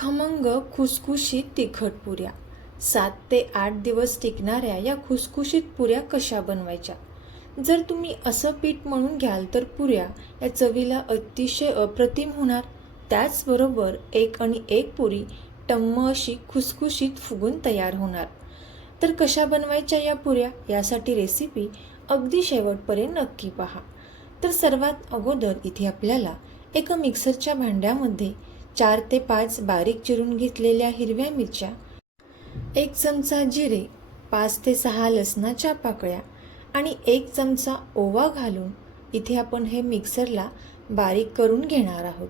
खमंग खुसखुशीत तिखट पुऱ्या 7 ते 8 दिवस टिकणाऱ्या या खुसखुशीत पुऱ्या कशा बनवायच्या। जर तुम्ही असं पीठ मळून घ्याल तर पुऱ्या या चवीला अतिशय अप्रतिम होणार। त्याचबरोबर एक आणि एक पुरी टम्म अशी खुसखुशीत फुगून तयार होणार। तर कशा बनवायच्या या पुऱ्या यासाठी रेसिपी अगदी शेवटपर्यंत नक्की पहा। तर सर्वात अगोदर इथे आपल्याला एका मिक्सरच्या भांड्यामध्ये 4 ते 5 बारीक चिरून घेतलेल्या हिरव्या मिरच्या, 1 चमचा जिरे, 5 ते 6 लसणाच्या पाकळ्या आणि 1 चमचा ओवा घालून इथे आपण हे मिक्सरला बारीक करून घेणार आहोत।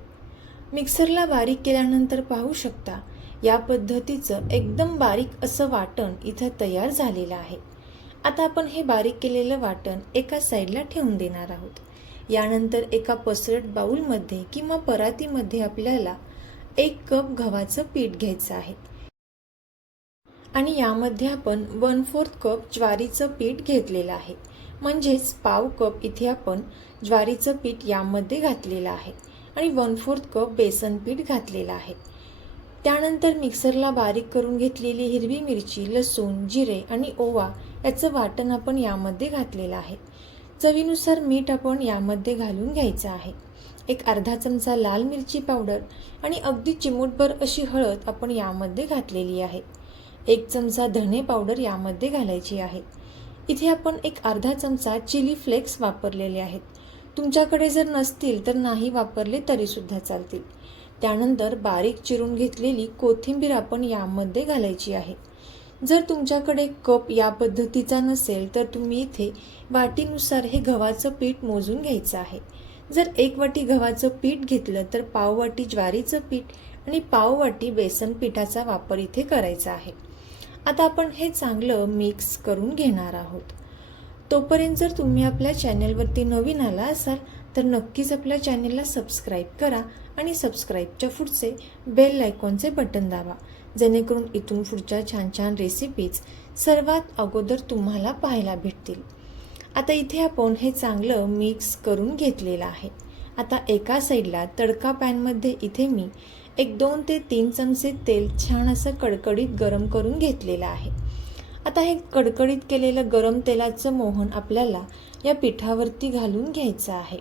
मिक्सरला बारीक केल्यानंतर पाहू शकता या पद्धतीचं एकदम बारीक असं वाटण इथे तयार झालेलं आहे। आता आपण हे बारीक केलेलं वाटण एका साईडला ठेवून देणार आहोत। यानंतर एका पसरट बाउलमध्ये किंवा परातीमध्ये आपल्याला 1 कप गव्हाचं पीठ घ्यायचं आहे आणि यामध्ये आपण 1/4 कप ज्वारीचं पीठ घेतलेलं आहे। म्हणजेच पाव कप इथे आपण ज्वारीचं पीठ यामध्ये घातलेलं आहे आणि 1/4 कप बेसन पीठ घातलेलं आहे। त्यानंतर मिक्सरला बारीक करून घेतलेली हिरवी मिरची, लसूण, जिरे आणि ओवा याचं वाटण आपण यामध्ये घातलेलं आहे। चवीनुसार मीठ आपण यामध्ये घालून घ्यायचं आहे। एक अर्धा चमचा लाल मिरची पावडर आणि अगदी चिमूटभर अशी हळद आपण यामध्ये घातलेली आहे। 1 चमचा धने पावडर यामध्ये घालायची आहे। इथे आपण एक अर्धा चमचा चिली फ्लेक्स वापरलेले आहेत। तुमच्याकडे जर नसतील तर नाही वापरले तरी सुद्धा चालतील। त्यानंतर बारीक चिरून घेतलेली कोथिंबीर आपण यामध्ये घालायची आहे। जर तुमच्याकडे कप या पद्धतीचा नसेल तर तुम्ही इथे वाटीनुसार हे गव्हाचं पीठ मोजून घ्यायचं आहे। जर 1 वाटी गव्हाचं पीठ घेतलं तर पाव वाटी ज्वारीचं पीठ आणि पाव वाटी बेसन पिठाचा वापर इथे करायचा आहे। आता आपण हे चांगलं मिक्स करून घेणार आहोत। तोपर्यंत जर तुम्ही आपल्या चॅनलवरती नवीन आला असाल तर नक्कीच आपल्या चॅनलला सबस्क्राईब करा आणि सबस्क्राईबच्या पुढचे बेल आयकॉनचे बटन दाबा, जेणेकरून इथून पुढच्या छान छान रेसिपीज सर्वात अगोदर तुम्हाला पाहायला भेटतील। आता इथे आपण हे चांगलं मिक्स करून घेतलेलं आहे। आता एका साईडला तडका पॅनमध्ये इथे मी 2 ते 3 चमचे तेल छान असं कडकडीत गरम करून घेतलेलं आहे। आता हे कडकडीत केलेलं गरम तेलाचं मोहन आपल्याला या पिठावरती घालून घ्यायचं आहे।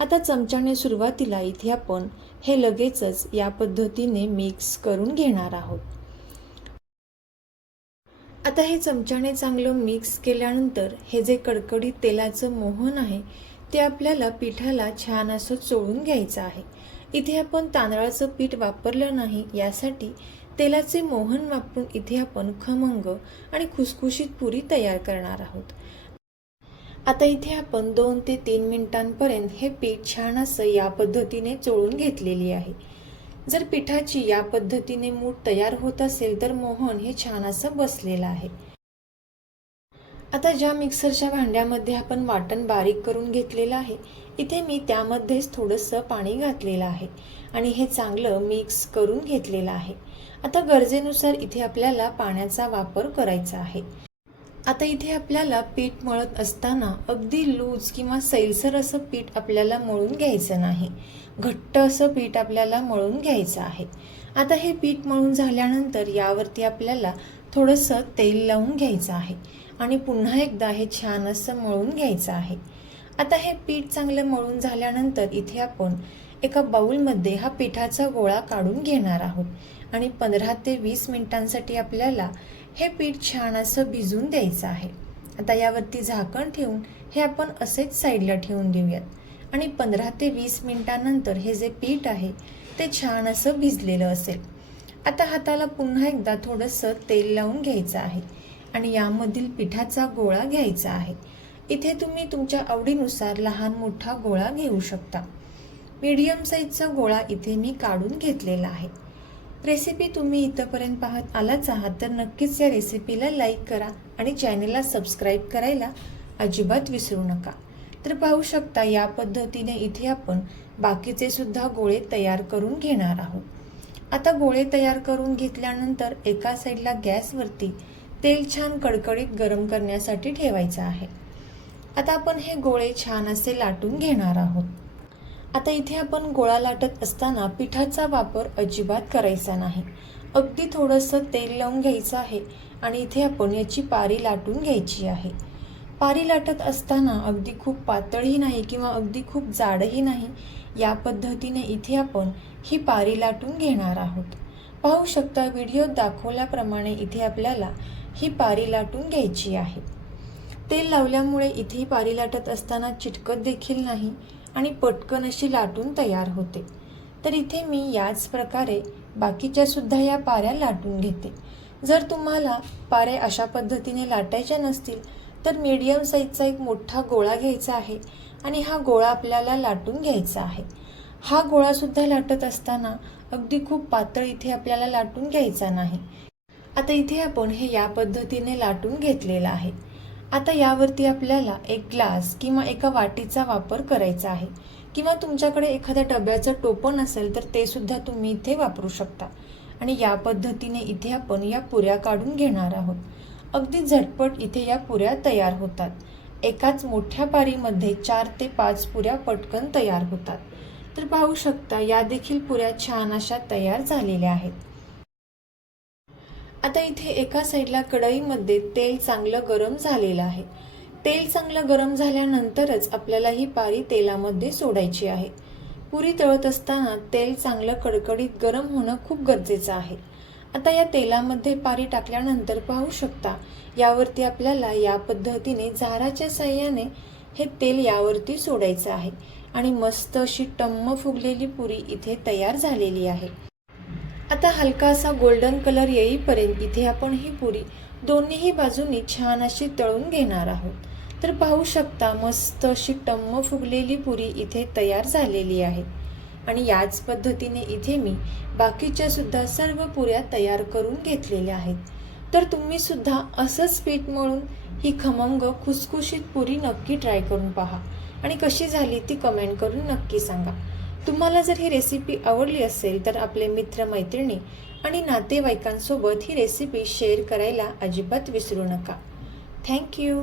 आता चमच्याने सुरुवातीला इथे आपण हे लगेचच या पद्धतीने मिक्स करून घेणार आहोत। आता हे चमच्याने चांगलं मिक्स केल्यानंतर हे जे कडकडीत तेलाचं मोहन आहे ते आपल्याला पिठाला छान असं चोळून घ्यायचं आहे। इथे आपण तांदळाचं पीठ वापरलं नाही, यासाठी तेलाचे मोहन वापरून इथे आपण खमंग आणि खुसखुशीत पुरी तयार करणार आहोत। आता इथे आपण 2 ते 3 मिनिटांपर्यंत हे पीठ छान असं या पद्धतीने चोळून घेतलेली आहे। जर पिठाची या पद्धतीने मूठ तयार होत असेल तर मोहन हे छान असं बसलेलं आहे। आता ज्या मिक्सरच्या भांड्यामध्ये आपण वाटण बारीक करून घेतलेलं आहे इथे मी त्यामध्येच थोडंसं पाणी घातलेलं आहे आणि हे चांगलं मिक्स करून घेतलेलं आहे। आता गरजेनुसार इथे आपल्याला पाण्याचा वापर करायचा आहे। आता इथे आपल्याला पीठ मळत असताना अगदी लूज किंवा सैलसर असं पीठ आपल्याला मळून घ्यायचं नाही, घट्ट असं पीठ आपल्याला मळून घ्यायचं आहे। आता हे पीठ मळून झाल्यानंतर यावरती आपल्याला थोडंसं तेल लावून घ्यायचं आहे आणि पुन्हा एकदा हे छान असं मळून घ्यायचं आहे। आता हे पीठ चांगलं मळून झाल्यानंतर इथे आपण एका बाउलमध्ये हा पिठाचा गोळा काढून घेणार आहोत आणि 15 ते 20 मिनिटांसाठी आपल्याला हे पीठ छान असं भिजून द्यायचं आहे। आता यावरती झाकण ठेवून हे आपण असेच साईडला ठेवून देऊयात आणि 15 ते 20 मिनिटांनंतर हे जे पीठ आहे ते छान असं भिजलेलं असेल। आता हाताला पुन्हा एकदा थोडंसं तेल लावून घ्यायचं आहे आणि यामधील पिठाचा गोळा घ्यायचा आहे। इथे तुम्ही तुमच्या आवडीनुसार लहान मोठा गोळा घेऊ शकता। मीडियम साईजचा गोळा इथे मी काढून घेतलेला आहे। रेसिपी तुम्ही इथपर्यंत पाहत आलाच आहात तर नक्कीच या रेसिपीला लाईक करा आणि चॅनलला सबस्क्राईब करायला अजिबात विसरू नका। तर पाहू शकता या पद्धतीने इथे आपण बाकीचे सुद्धा गोळे तयार करून घेणार आहोत। आता गोळे तयार करून घेतल्यानंतर एका साईडला गॅसवरती तेल छान कडकडीत गरम करण्यासाठी ठेवायचं आहे। आता आपण हे गोळे छान असे लाटून घेणार आहोत। आता इथे आपण गोळा लाटत असताना पिठाचा वापर अजिबात करायचा नाही. अगदी थोडंसं तेल लावून घ्यायचं आहे आणि इथे आपण याची पारी लाटून घ्यायची आहे. पारी लाटत असताना अगदी खूप पातळही नाही किंवा अगदी खूप जाडही नाही, या पद्धतीने इथे आपण ही पारी लाटून घेणार आहोत. पाहू शकता व्हिडिओत दाखवल्याप्रमाणे इथे आपल्याला ही पारी लाटून घ्यायची आहे. तेल लावल्यामुळे इथे पारी लाटत असताना चिटकत देखील नाही आणि पटकन अशी लाटून तयार होते. तर इथे मी याच प्रकारे बाकीच्या सुद्धा या पाऱ्या लाटून घेते. जर तुम्हाला पाऱ्या अशा पद्धतीने लाटायच्या नसतील तर मीडियम साईजचा एक मोठा गोळा घ्यायचा आहे आणि हा गोळा आपल्याला लाटून घ्यायचा आहे. हा गोळा सुद्धा लाटत असताना अगदी खूप पातळ इथे आपल्याला लाटून घ्यायचा नाही. आता इथे आपण हे या पद्धतीने लाटून घेतलेलं आहे. आता यावरती आपल्याला एक ग्लास किंवा एका वाटीचा वापर करायचा आहे किंवा तुमच्याकडे एखाद्या डब्याचं टोपण असेल तर ते सुद्धा तुम्ही इथे वापरू शकता. आणि या पद्धतीने इथे आपण या पुऱ्या काढून घेणार आहोत. अगदी झटपट इथे या पुऱ्या तयार होतात. एकाच मोठ्या पारीमध्ये 4 ते 5 पुऱ्या पटकन तयार होतात. तर पाहू शकता या देखील पुऱ्या छान अशा तयार झालेल्या आहेत. आता इथे एका साईडला कढईमध्ये तेल चांगलं गरम झालेलं आहे. तेल चांगलं गरम झाल्यानंतरच आपल्याला ही पारी तेलामध्ये सोडायची आहे. पुरी तळत असताना तेल चांगलं कडकडीत गरम होणं खूप गरजेचं आहे. आता या तेलामध्ये पारी टाकल्यानंतर पाहू शकता यावरती आपल्याला या पद्धतीने झाराच्या साहाय्याने हे तेल यावरती सोडायचं आहे आणि मस्त अशी टम्म फुगलेली पुरी इथे तयार झालेली आहे. आता हलका असा गोल्डन कलर येईपर्यंत इथे आपण ही पुरी दोन्हीही बाजूनी छान अशी तळून घेणार आहोत. तर पाहू शकता मस्त अशी टम्म फुगलेली पुरी इथे तयार झालेली आहे. आणि याच पद्धतीने इथे मी बाकीच्या सुद्धा सर्व पुऱ्या तयार करून घेतलेल्या आहेत. तर तुम्ही सुद्धा असंच पीठ मळून ही खमंग खुसखुशीत पुरी नक्की ट्राय करून पहा आणि कशी झाली ती कमेंट करून नक्की सांगा. तुम्हाला जर ही रेसिपी आवडली असेल तर आपले मित्रमैत्रिणी आणि नातेवाईकांसोबत ही रेसिपी शेअर करायला अजिबात विसरू नका. थँक्यू.